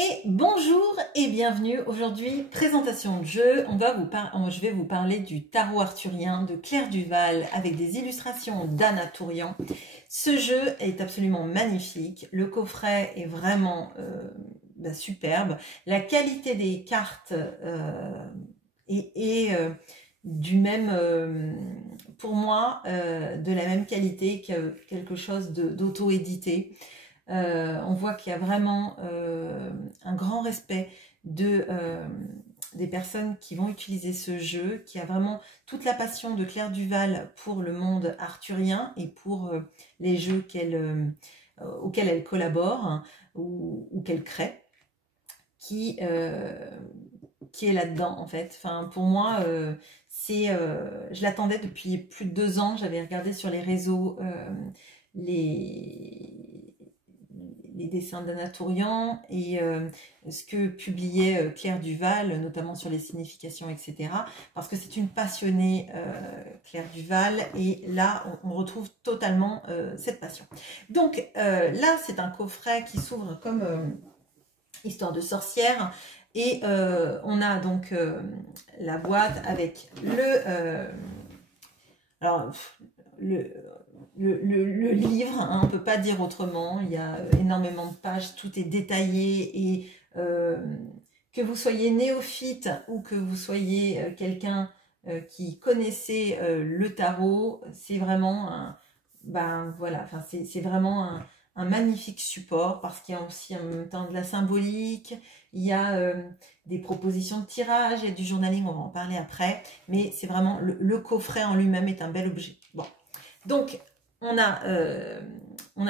Et bonjour et bienvenue. Aujourd'hui, présentation de jeu. Je vais vous parler du tarot arthurien de Claire Duval avec des illustrations d'Anna Tourian. Ce jeu est absolument magnifique. Le coffret est vraiment superbe. La qualité des cartes est du même, pour moi, de la même qualité que quelque chose d'auto-édité. On voit qu'il y a vraiment un grand respect des personnes qui vont utiliser ce jeu, qui a vraiment toute la passion de Claire Duval pour le monde arthurien et pour les jeux auxquels elle collabore, hein, ou qu'elle crée, qui est là-dedans en fait. Enfin, pour moi, je l'attendais depuis plus de 2 ans. J'avais regardé sur les réseaux les dessins d'Anna Tourian et ce que publiait Claire Duval, notamment sur les significations, etc. Parce que c'est une passionnée, Claire Duval, et là, on retrouve totalement cette passion. Donc là, c'est un coffret qui s'ouvre comme Histoire de sorcière, et on a donc la boîte avec le livre, hein, on ne peut pas dire autrement. Il y a énormément de pages, tout est détaillé, et que vous soyez néophyte ou que vous soyez quelqu'un qui connaissait le tarot, c'est vraiment c'est vraiment un magnifique support, parce qu'il y a aussi en même temps de la symbolique, il y a des propositions de tirage, il y a du journaling, on va en parler après, mais c'est vraiment, le coffret en lui-même est un bel objet. Bon, donc on a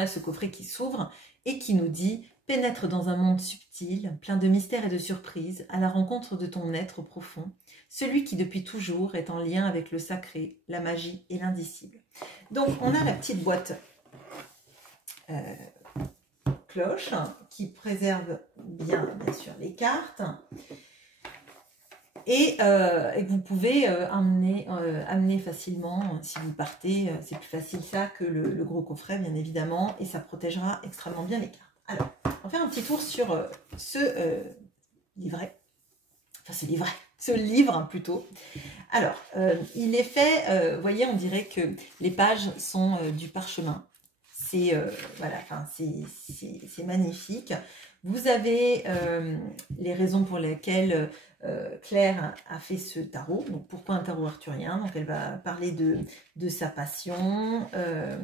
ce coffret qui s'ouvre et qui nous dit « Pénètre dans un monde subtil, plein de mystères et de surprises, à la rencontre de ton être profond, celui qui depuis toujours est en lien avec le sacré, la magie et l'indicible. » Donc on a la petite boîte cloche qui préserve bien sûr les cartes, et que vous pouvez amener facilement si vous partez. C'est plus facile ça que le gros coffret, bien évidemment, et ça protégera extrêmement bien les cartes. Alors, on va faire un petit tour sur ce livret, enfin ce livre plutôt. Alors, il est fait, vous voyez, on dirait que les pages sont du parchemin. C'est c'est magnifique. Vous avez les raisons pour lesquelles Claire a fait ce tarot. Donc pourquoi un tarot arthurien? Donc elle va parler de sa passion.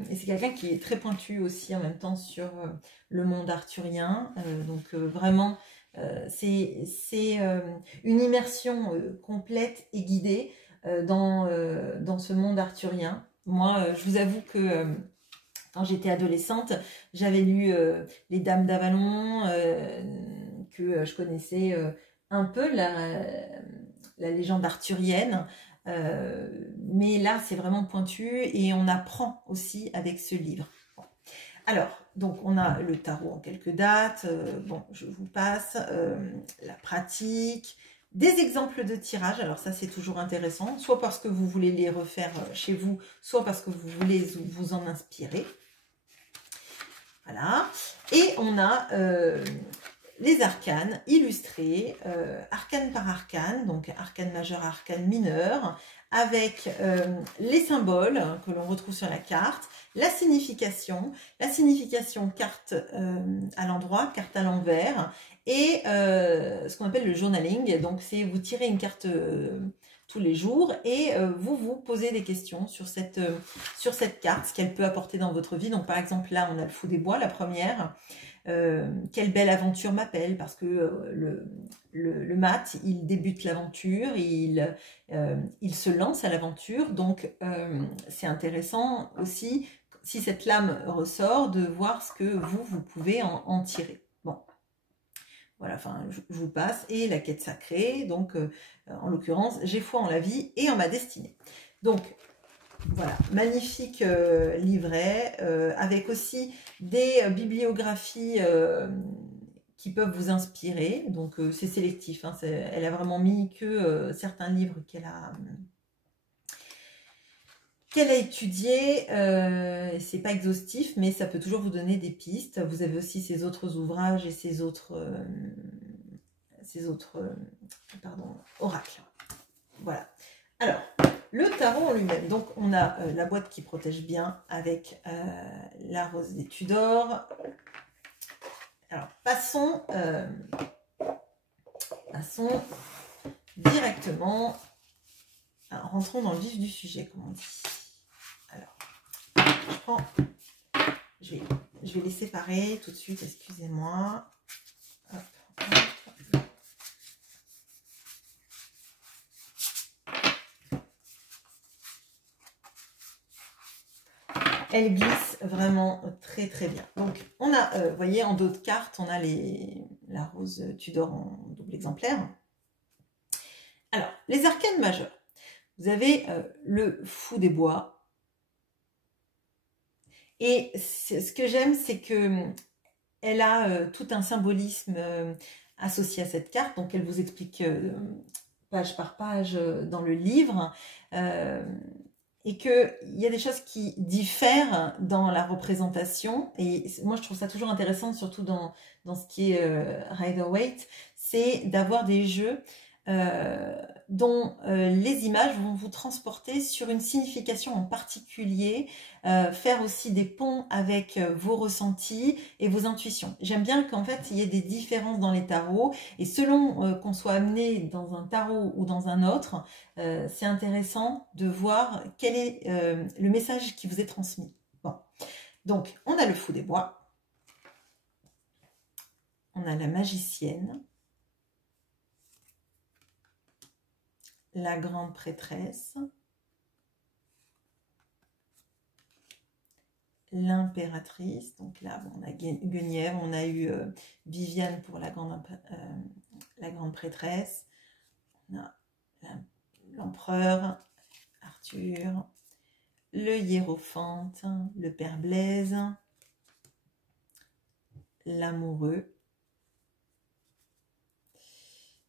Et c'est quelqu'un qui est très pointu aussi en même temps sur le monde arthurien. Vraiment, c'est une immersion complète et guidée dans ce monde arthurien. Moi, je vous avoue que quand j'étais adolescente, j'avais lu Les Dames d'Avalon, que je connaissais un peu la légende arthurienne, mais là c'est vraiment pointu et on apprend aussi avec ce livre. Bon. Alors, donc on a le tarot en quelques dates, je vous passe la pratique, des exemples de tirage. Alors ça c'est toujours intéressant, soit parce que vous voulez les refaire chez vous, soit parce que vous voulez vous en inspirer. Voilà, et on a les arcanes illustrés, arcane par arcane, donc arcane majeur, arcane mineur, avec les symboles que l'on retrouve sur la carte, la signification carte à l'endroit, carte à l'envers, et ce qu'on appelle le journaling. Donc c'est vous tirez une carte tous les jours et vous vous posez des questions sur cette carte, ce qu'elle peut apporter dans votre vie. Donc par exemple là on a le fou des bois, la première. Quelle belle aventure m'appelle, parce que le mat, il débute l'aventure, il se lance à l'aventure, donc c'est intéressant aussi, si cette lame ressort, de voir ce que vous pouvez en tirer. Bon, voilà, enfin, je vous passe. Et la quête sacrée, donc en l'occurrence, j'ai foi en la vie et en ma destinée. Donc, voilà, magnifique livret, avec aussi des bibliographies qui peuvent vous inspirer. Donc, c'est sélectif, hein, elle a vraiment mis que certains livres qu'elle a étudié. C'est pas exhaustif, mais ça peut toujours vous donner des pistes. Vous avez aussi ses autres ouvrages et ses autres ces autres pardon, oracles. Voilà. Alors, le tarot en lui-même. Donc, on a la boîte qui protège bien avec la rose des Tudors. Alors, passons directement. Alors, rentrons dans le vif du sujet, comme on dit. Alors, je vais les séparer tout de suite, excusez-moi. Hop, hop. Elle glisse vraiment très très bien. Donc on a, vous voyez, en dos de carte, on a la rose Tudor en double exemplaire. Alors, les arcanes majeures. Vous avez le fou des bois. Et ce que j'aime, c'est que elle a tout un symbolisme associé à cette carte. Donc elle vous explique page par page dans le livre. Et qu'il y a des choses qui diffèrent dans la représentation. Et moi, je trouve ça toujours intéressant, surtout dans ce qui est Rider-Waite, c'est d'avoir des jeux dont les images vont vous transporter sur une signification en particulier, faire aussi des ponts avec vos ressentis et vos intuitions. J'aime bien qu'en fait, il y ait des différences dans les tarots, et selon qu'on soit amené dans un tarot ou dans un autre, c'est intéressant de voir quel est le message qui vous est transmis. Bon. Donc, on a le fou des bois, on a la magicienne, la grande prêtresse, l'impératrice. Donc là, bon, on a Guenièvre, on a eu Viviane pour la grande prêtresse, on a l'empereur, Arthur, le hiérophante, le père Blaise, l'amoureux,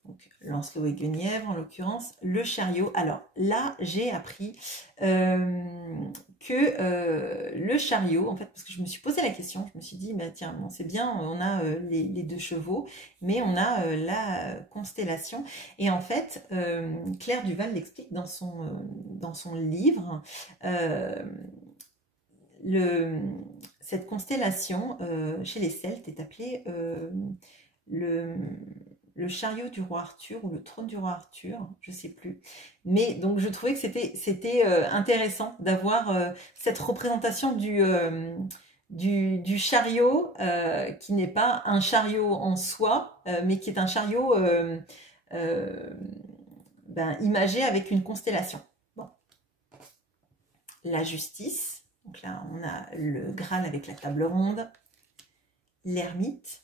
donc Lancelot et Guenièvre en l'occurrence, le chariot. Alors là, j'ai appris que le chariot, en fait, parce que je me suis posé la question, je me suis dit, bah, tiens, bon, c'est bien, on a les deux chevaux, mais on a la constellation. Et en fait, Claire Duval l'explique dans son livre. Cette constellation, chez les Celtes, est appelée le chariot du roi Arthur ou le trône du roi Arthur, je ne sais plus. Mais donc je trouvais que c'était intéressant d'avoir cette représentation du chariot qui n'est pas un chariot en soi, mais qui est un chariot imagé avec une constellation. Bon. La justice, donc là on a le Graal avec la table ronde, l'ermite,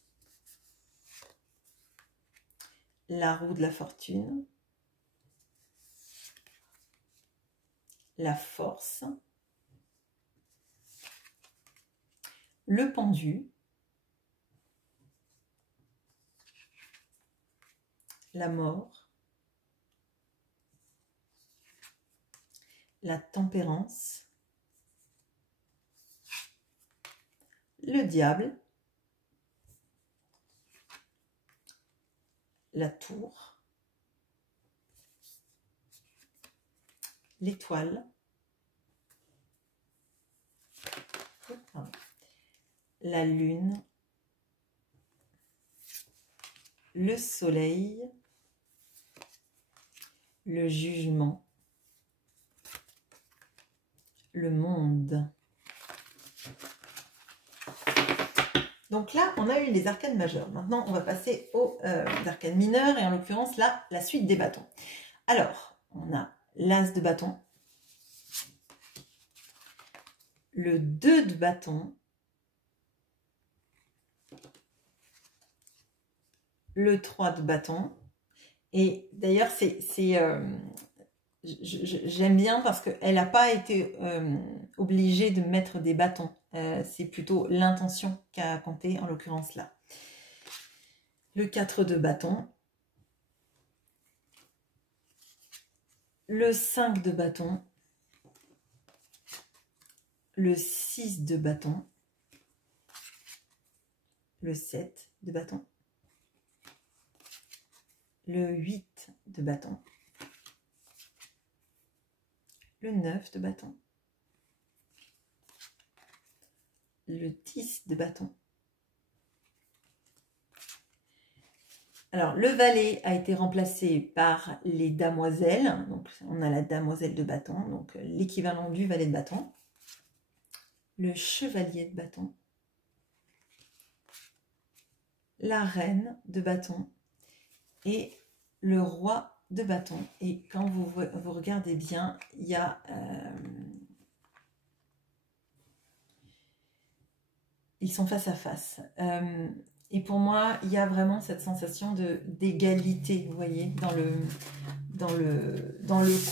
la roue de la fortune, la force, le pendu, la mort, la tempérance, le diable, la tour, l'étoile, la lune, le soleil, le jugement, le monde. Donc là, on a eu les arcanes majeures. Maintenant, on va passer aux arcanes mineures, et en l'occurrence, là, la suite des bâtons. Alors, on a l'as de bâton, le 2 de bâton, le 3 de bâton. Et d'ailleurs, j'aime bien parce qu'elle n'a pas été obligée de mettre des bâtons. C'est plutôt l'intention qu'a compté en l'occurrence là. Le 4 de bâton. Le 5 de bâton. Le 6 de bâton. Le 7 de bâton. le 8 de bâton, le 9 de bâton, le 10 de bâton. Alors, le valet a été remplacé par les damoiselles. Donc, on a la damoiselle de bâton, donc l'équivalent du valet de bâton. Le chevalier de bâton. La reine de bâton. Et le roi de bâton. Et quand vous regardez bien, il y a... ils sont face à face. Et pour moi, il y a vraiment cette sensation d'égalité, vous voyez, dans le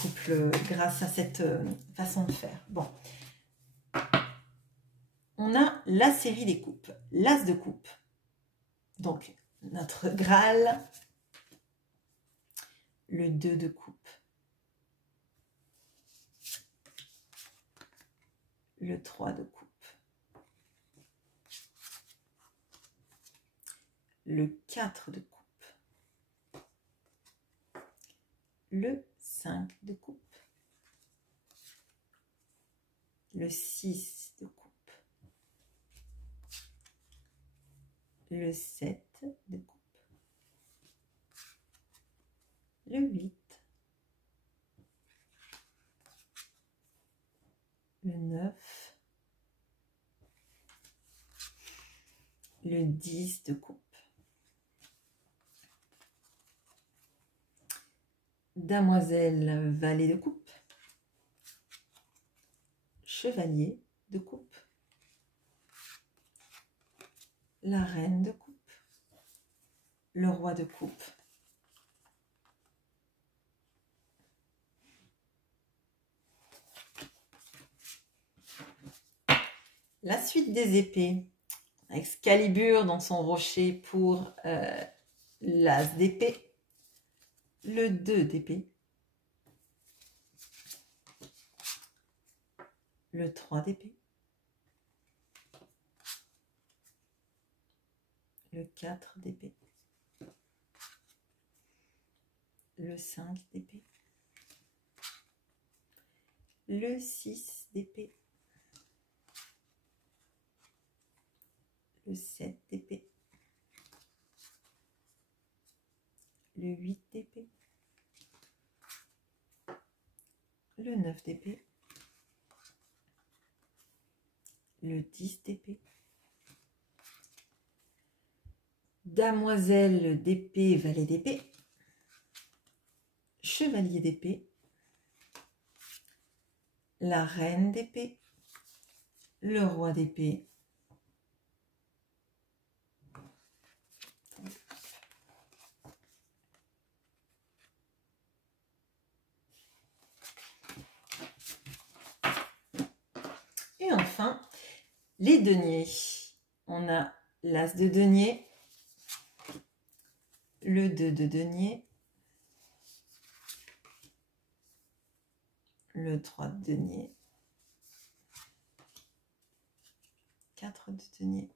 couple, grâce à cette façon de faire. Bon. On a la série des coupes, l'as de coupe. Donc, notre Graal, le 2 de coupe, le 3 de coupe, le 4 de coupe, le 5 de coupe, le 6 de coupe, le 7 de coupe, le 8, le 9, le 10 de coupe, damoiselle, valet de coupe, chevalier de coupe, la reine de coupe, le roi de coupe, la suite des épées, Excalibur dans son rocher pour l'as d'épée, le 2 d'épée, le 3 d'épée, le 4 d'épée, le 5 d'épée, le 6 d'épée, le 7 d'épée, le 8 d'épée, le 9 d'épée, le 10 d'épée, damoiselle d'épée, valet d'épée, chevalier d'épée, la reine d'épée, le roi d'épée, et enfin les deniers. On a l'as de denier, le 2 de denier, le 3 de denier, 4 de denier,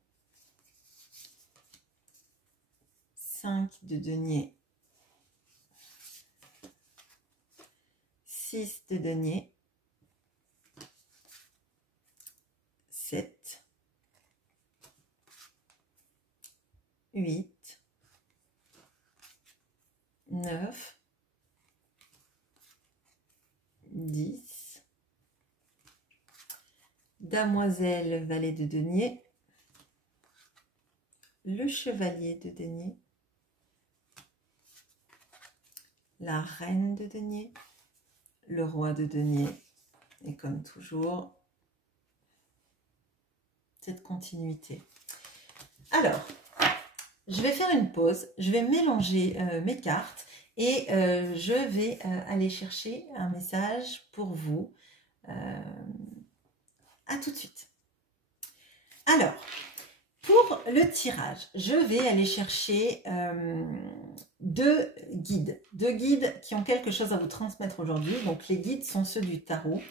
5 de denier, 6 de denier, 7, 8, 9, 10, damoiselle, valet de denier, le chevalier de denier, la reine de denier, le roi de denier, et comme toujours, cette continuité. Alors, je vais faire une pause, je vais mélanger mes cartes et je vais aller chercher un message pour vous. À tout de suite. Alors, pour le tirage, je vais aller chercher deux guides qui ont quelque chose à vous transmettre aujourd'hui. Donc, les guides sont ceux du tarot.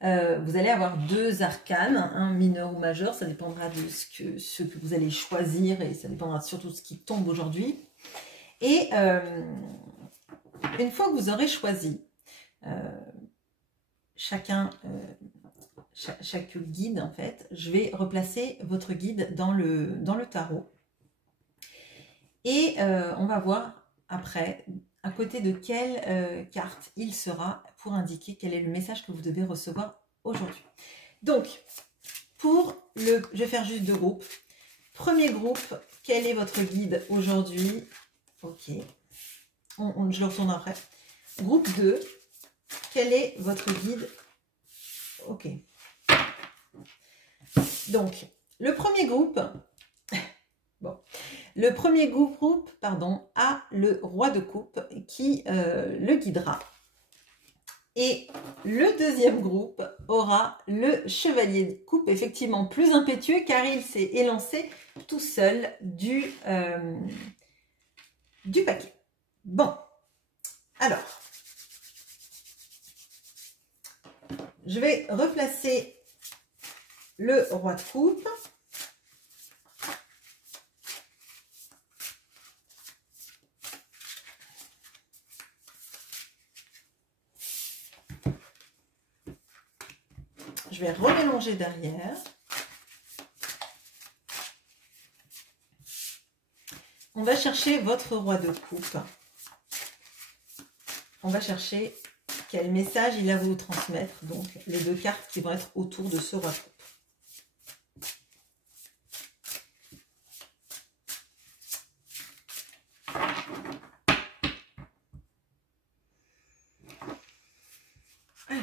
Vous allez avoir deux arcanes, un mineur ou majeur, ça dépendra de ce que vous allez choisir et ça dépendra surtout de ce qui tombe aujourd'hui. Et une fois que vous aurez choisi chaque guide, en fait, je vais replacer votre guide dans le tarot. Et on va voir après à côté de quelle carte il sera pour indiquer quel est le message que vous devez recevoir aujourd'hui. Donc, je vais faire juste 2 groupes. Premier groupe, quel est votre guide aujourd'hui? Ok, je le retourne après. Groupe 2, quel est votre guide? Ok. Donc, le premier groupe, pardon, a le roi de coupe qui le guidera. Et le deuxième groupe aura le chevalier de coupe, effectivement plus impétueux car il s'est élancé tout seul du paquet. Bon, alors, je vais replacer le roi de coupe. Je vais remélanger derrière. On va chercher votre roi de coupe. On va chercher quel message il a voulu transmettre. Donc, les 2 cartes qui vont être autour de ce roi de coupe. Allez,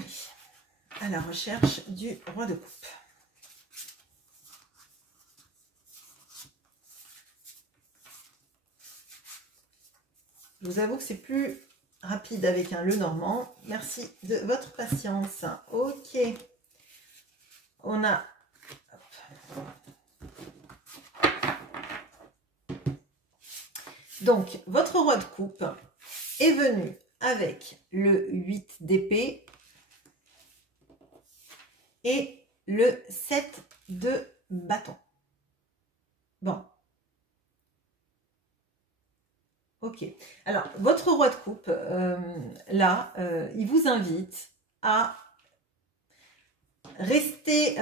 à la recherche du roi de coupe. Je vous avoue que c'est plus rapide avec un Lenormand. Merci de votre patience. Ok. On a... Donc, votre roi de coupe est venu avec le 8 d'épée et le 7 de bâton. Bon. Ok. Alors, votre roi de coupe, là, il vous invite à rester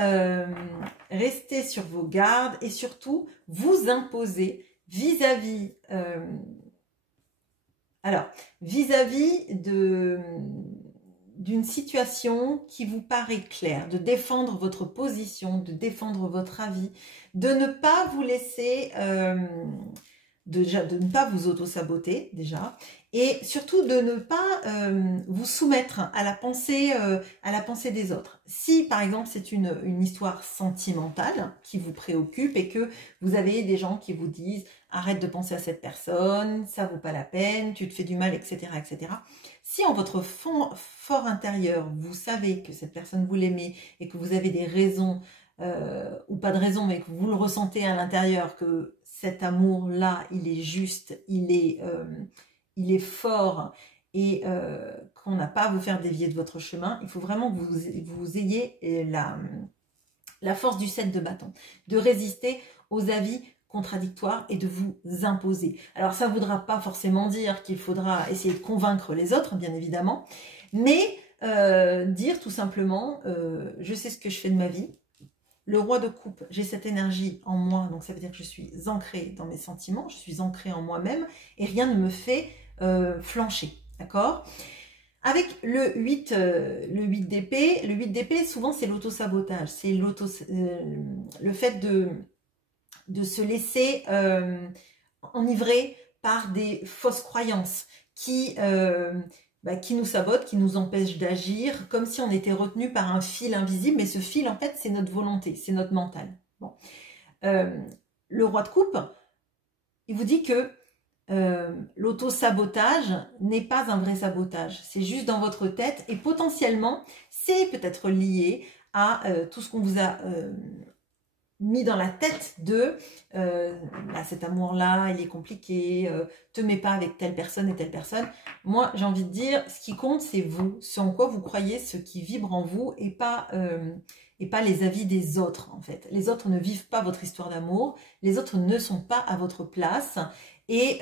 sur vos gardes et surtout vous imposer vis-à-vis d'une situation qui vous paraît claire, de défendre votre position, de défendre votre avis, de ne pas vous laisser, de ne pas vous auto-saboter déjà, et surtout de ne pas vous soumettre à la pensée des autres. Si par exemple c'est une histoire sentimentale qui vous préoccupe et que vous avez des gens qui vous disent arrête de penser à cette personne, ça vaut pas la peine, tu te fais du mal, etc. etc. Si en votre fort intérieur vous savez que cette personne vous l'aimez et que vous avez des raisons ou pas de raison mais que vous le ressentez à l'intérieur que cet amour-là, il est juste, il est fort et qu'on n'a pas à vous faire dévier de votre chemin, il faut vraiment que vous ayez la force du 7 de bâton, de résister aux avis contradictoires et de vous imposer. Alors ça ne voudra pas forcément dire qu'il faudra essayer de convaincre les autres, bien évidemment, mais dire tout simplement, je sais ce que je fais de ma vie. Le roi de coupe, j'ai cette énergie en moi, donc ça veut dire que je suis ancrée dans mes sentiments, je suis ancrée en moi-même et rien ne me fait flancher, d'accord? Avec le 8 d'épée, le 8 d'épée, souvent c'est l'auto-sabotage, c'est le fait de se laisser enivrer par des fausses croyances qui nous sabotent, qui nous empêchent d'agir, comme si on était retenu par un fil invisible, mais ce fil, en fait, c'est notre volonté, c'est notre mental. Bon. Le roi de coupe, il vous dit que l'auto-sabotage n'est pas un vrai sabotage, c'est juste dans votre tête, et potentiellement, c'est peut-être lié à tout ce qu'on vous a mis dans la tête de cet amour-là, il est compliqué, te mets pas avec telle personne et telle personne. Moi, j'ai envie de dire, ce qui compte, c'est vous, ce en quoi vous croyez, ce qui vibre en vous et pas les avis des autres, en fait. Les autres ne vivent pas votre histoire d'amour, les autres ne sont pas à votre place et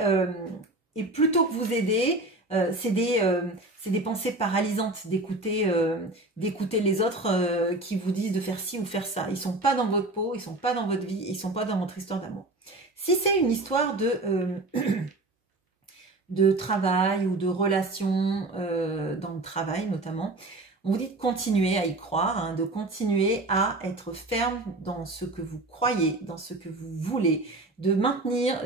Et plutôt que vous aider, c'est des pensées paralysantes d'écouter les autres qui vous disent de faire ci ou faire ça. Ils sont pas dans votre peau, ils sont pas dans votre vie, ils sont pas dans votre histoire d'amour. Si c'est une histoire de travail ou de relation dans le travail notamment, on vous dit de continuer à y croire, hein, de continuer à être ferme dans ce que vous croyez, dans ce que vous voulez, de maintenir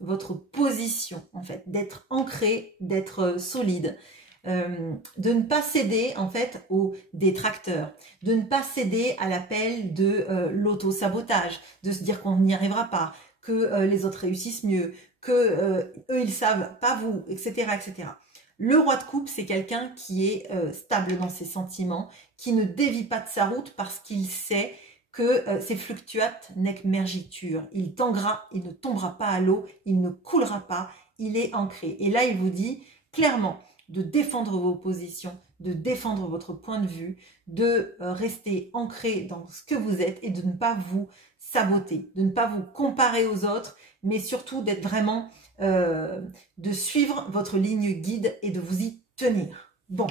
votre position en fait, d'être ancré, d'être solide, de ne pas céder en fait aux détracteurs, de ne pas céder à l'appel de l'auto-sabotage, de se dire qu'on n'y arrivera pas, que les autres réussissent mieux, que eux ils savent, pas vous, etc., etc. Le roi de coupe, c'est quelqu'un qui est stable dans ses sentiments, qui ne dévie pas de sa route parce qu'il sait que c'est fluctuate nec mergitur. Il tanguera, il ne tombera pas à l'eau, il ne coulera pas, il est ancré. Et là, il vous dit clairement de défendre vos positions, de défendre votre point de vue, de rester ancré dans ce que vous êtes et de ne pas vous saboter, de ne pas vous comparer aux autres, mais surtout d'être vraiment, de suivre votre ligne guide et de vous y tenir. Bon,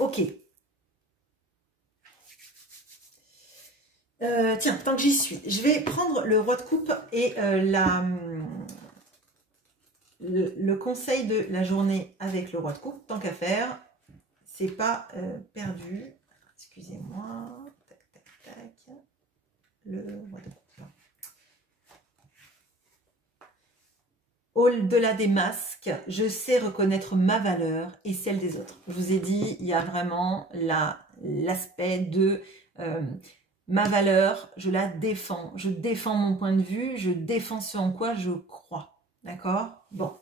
ok. Tiens, tant que j'y suis, je vais prendre le roi de coupe et le conseil de la journée avec le roi de coupe. Tant qu'à faire, c'est pas perdu. Excusez-moi. Tac, tac, tac. Le roi de coupe. Au-delà des masques, je sais reconnaître ma valeur et celle des autres. Je vous ai dit, il y a vraiment l'aspect de ma valeur, je la défends. Je défends mon point de vue, je défends ce en quoi je crois. D'accord? Bon.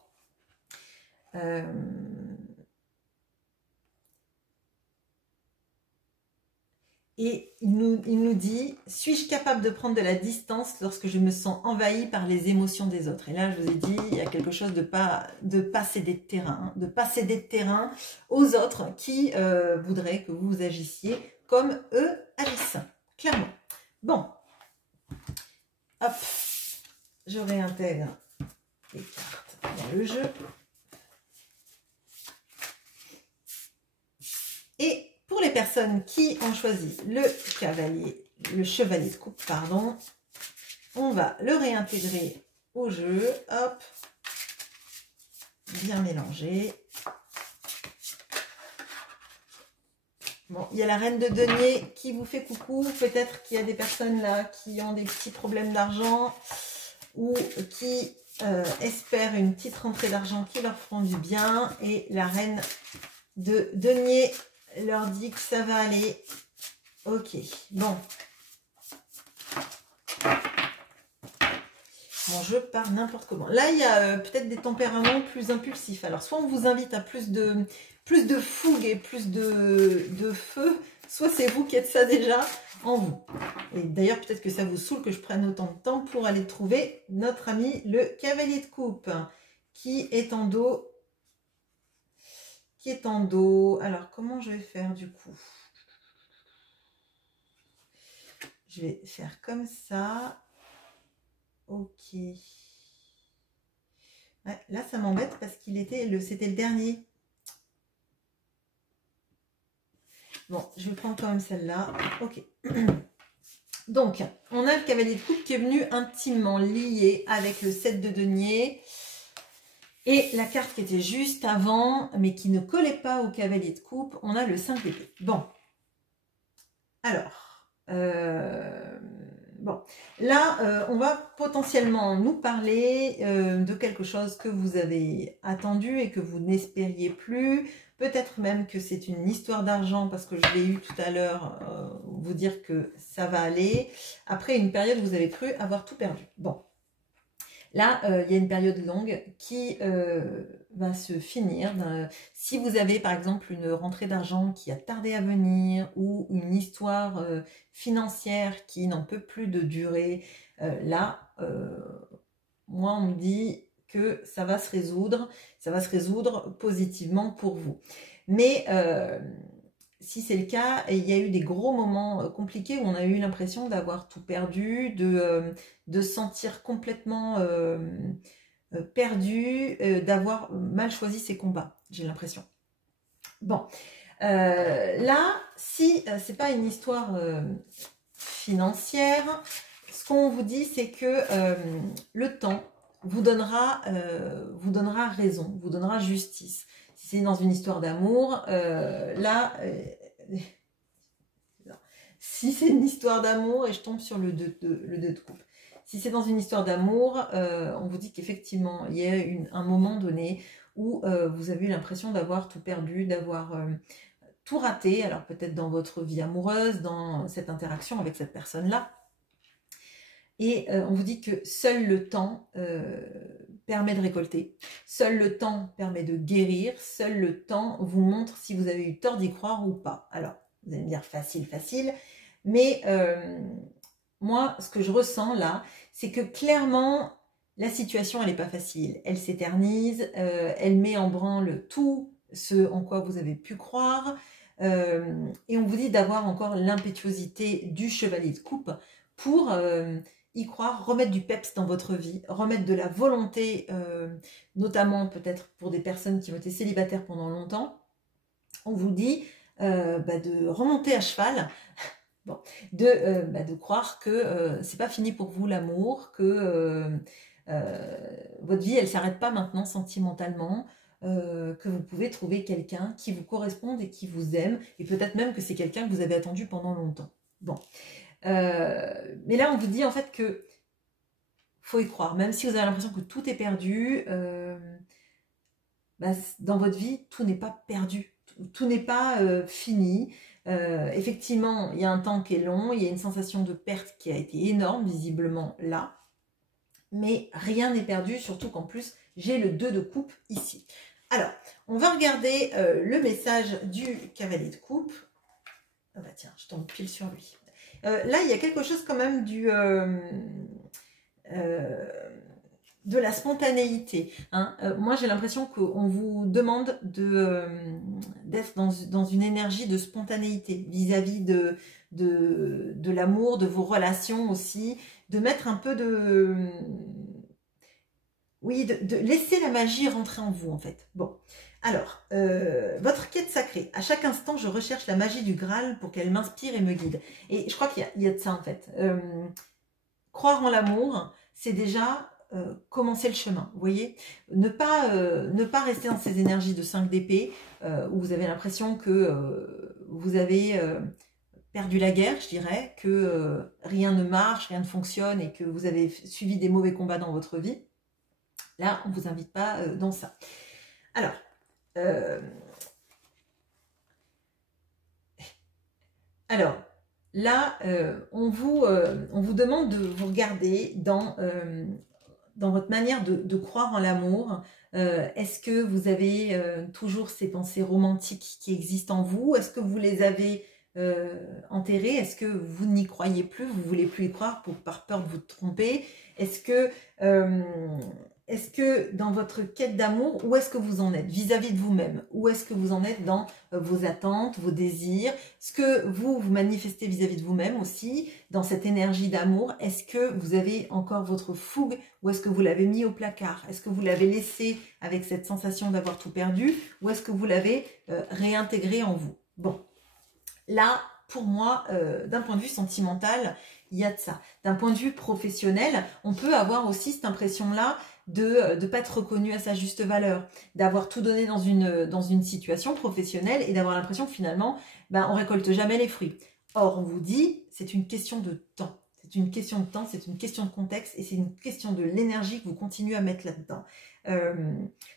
Et il nous dit, suis-je capable de prendre de la distance lorsque je me sens envahie par les émotions des autres? Et là, je vous ai dit, il y a quelque chose de pas céder de terrain, hein, de pas céder de terrain aux autres qui voudraient que vous agissiez comme eux agissent, clairement. Bon, hop, je réintègre les cartes dans le jeu. Et pour les personnes qui ont choisi le chevalier de coupe, pardon, on va le réintégrer au jeu. Hop, bien mélangé. Bon, il y a la reine de denier qui vous fait coucou. Peut-être qu'il y a des personnes là qui ont des petits problèmes d'argent ou qui espèrent une petite rentrée d'argent qui leur feront du bien. Et la reine de denier leur dit que ça va aller. Ok, bon. Bon, je pars n'importe comment. Là, il y a peut-être des tempéraments plus impulsifs. Alors, soit on vous invite à plus de fougue et plus de feu, soit c'est vous qui êtes ça déjà en vous. Et d'ailleurs, peut-être que ça vous saoule que je prenne autant de temps pour aller trouver notre ami le cavalier de coupe, qui est en dos. Alors, comment je vais faire du coup? Je vais faire comme ça. Ok. Ouais, là, ça m'embête parce qu'il c'était le dernier. Bon, je vais prendre quand même celle-là. Ok. Donc, on a le cavalier de coupe qui est venu intimement lié avec le 7 de denier. Et la carte qui était juste avant, mais qui ne collait pas au cavalier de coupe, on a le 5 d'épée. Bon. Alors, bon. Là, on va potentiellement nous parler de quelque chose que vous avez attendu et que vous n'espériez plus. Peut-être même que c'est une histoire d'argent, parce que je l'ai eu tout à l'heure, vous dire que ça va aller. Après une période où vous avez cru avoir tout perdu. Bon. Là, il y a une période longue qui va se finir. Si vous avez par exemple une rentrée d'argent qui a tardé à venir ou une histoire financière qui n'en peut plus de durer, là, moi on me dit que ça va se résoudre positivement pour vous. Mais si c'est le cas, il y a eu des gros moments compliqués où on a eu l'impression d'avoir tout perdu, de se sentir complètement perdu, d'avoir mal choisi ses combats, j'ai l'impression. Bon, là, si c'est pas une histoire financière, ce qu'on vous dit, c'est que le temps vous donnera raison, vous donnera justice. Si c'est dans une histoire d'amour, là, si c'est une histoire d'amour, et je tombe sur le 2 de coupe. Si c'est dans une histoire d'amour, on vous dit qu'effectivement, il y a un moment donné où vous avez eu l'impression d'avoir tout perdu, d'avoir tout raté, alors peut-être dans votre vie amoureuse, dans cette interaction avec cette personne-là. Et on vous dit que seul le temps permet de récolter, seul le temps permet de guérir, seul le temps vous montre si vous avez eu tort d'y croire ou pas. Alors, vous allez me dire facile, facile, mais moi, ce que je ressens là, c'est que clairement, la situation, elle n'est pas facile. Elle s'éternise, elle met en branle tout ce en quoi vous avez pu croire, et on vous dit d'avoir encore l'impétuosité du chevalier de coupe pour y croire, remettre du peps dans votre vie, remettre de la volonté, notamment peut-être pour des personnes qui ont été célibataires pendant longtemps. On vous dit de remonter à cheval, bon, de croire que c'est pas fini pour vous l'amour, que votre vie elle s'arrête pas maintenant sentimentalement, que vous pouvez trouver quelqu'un qui vous corresponde et qui vous aime, et peut-être même que c'est quelqu'un que vous avez attendu pendant longtemps. Bon. Mais là on vous dit en fait que faut y croire, même si vous avez l'impression que tout est perdu, dans votre vie tout n'est pas perdu, tout n'est pas fini. Effectivement il y a un temps qui est long, il y a une sensation de perte qui a été énorme visiblement là, mais rien n'est perdu, surtout qu'en plus j'ai le 2 de coupe ici. Alors on va regarder le message du cavalier de coupe. Ah bah tiens, je tombe pile sur lui. Là, il y a quelque chose quand même de la spontanéité. Hein. Moi, j'ai l'impression qu'on vous demande d'être dans une énergie de spontanéité vis-à-vis de l'amour, de vos relations aussi, de mettre un peu de... Oui, de laisser la magie rentrer en vous, en fait. Bon. Alors, votre quête sacrée. À chaque instant, je recherche la magie du Graal pour qu'elle m'inspire et me guide. Et je crois qu'il y a de ça, en fait. Croire en l'amour, c'est déjà commencer le chemin. Vous voyez, ne pas rester dans ces énergies de 5 d'épée, où vous avez l'impression que vous avez perdu la guerre, je dirais, que rien ne marche, rien ne fonctionne, et que vous avez suivi des mauvais combats dans votre vie. Là, on ne vous invite pas dans ça. Alors, là, on vous demande de vous regarder dans votre manière de croire en l'amour. Est-ce que vous avez toujours ces pensées romantiques qui existent en vous? Est-ce que vous les avez enterrées? Est-ce que vous n'y croyez plus? Vous ne voulez plus y croire par peur de vous tromper? Est-ce que dans votre quête d'amour, où est-ce que vous en êtes vis-à-vis de vous-même? Où est-ce que vous en êtes dans vos attentes, vos désirs? Ce que vous manifestez vis-à-vis de vous-même aussi, dans cette énergie d'amour, est-ce que vous avez encore votre fougue ou est-ce que vous l'avez mis au placard? Est-ce que vous l'avez laissé avec cette sensation d'avoir tout perdu ou est-ce que vous l'avez réintégré en vous? Bon, là, pour moi, d'un point de vue sentimental, il y a de ça. D'un point de vue professionnel, on peut avoir aussi cette impression-là de ne pas être reconnu à sa juste valeur, d'avoir tout donné dans une situation professionnelle et d'avoir l'impression que finalement, on récolte jamais les fruits. Or, on vous dit, c'est une question de temps. C'est une question de temps, c'est une question de contexte et c'est une question de l'énergie que vous continuez à mettre là-dedans.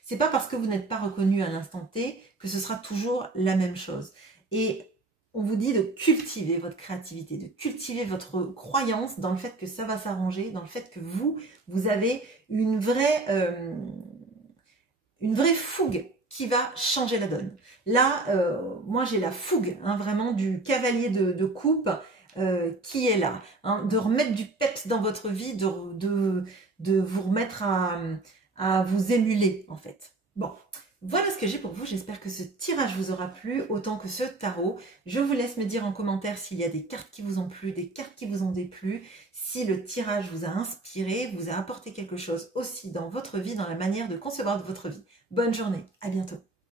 C'est pas parce que vous n'êtes pas reconnu à l'instant T que ce sera toujours la même chose. Et on vous dit de cultiver votre créativité, de cultiver votre croyance dans le fait que ça va s'arranger, dans le fait que vous avez une vraie fougue qui va changer la donne. Là, moi j'ai la fougue, hein, vraiment du cavalier de coupe qui est là, hein, de remettre du peps dans votre vie, de vous remettre à vous émuler en fait. Bon, Voilà ce que j'ai pour vous, j'espère que ce tirage vous aura plu autant que ce tarot. Je vous laisse me dire en commentaire s'il y a des cartes qui vous ont plu, des cartes qui vous ont déplu, si le tirage vous a inspiré, vous a apporté quelque chose aussi dans votre vie, dans la manière de concevoir votre vie. Bonne journée, à bientôt.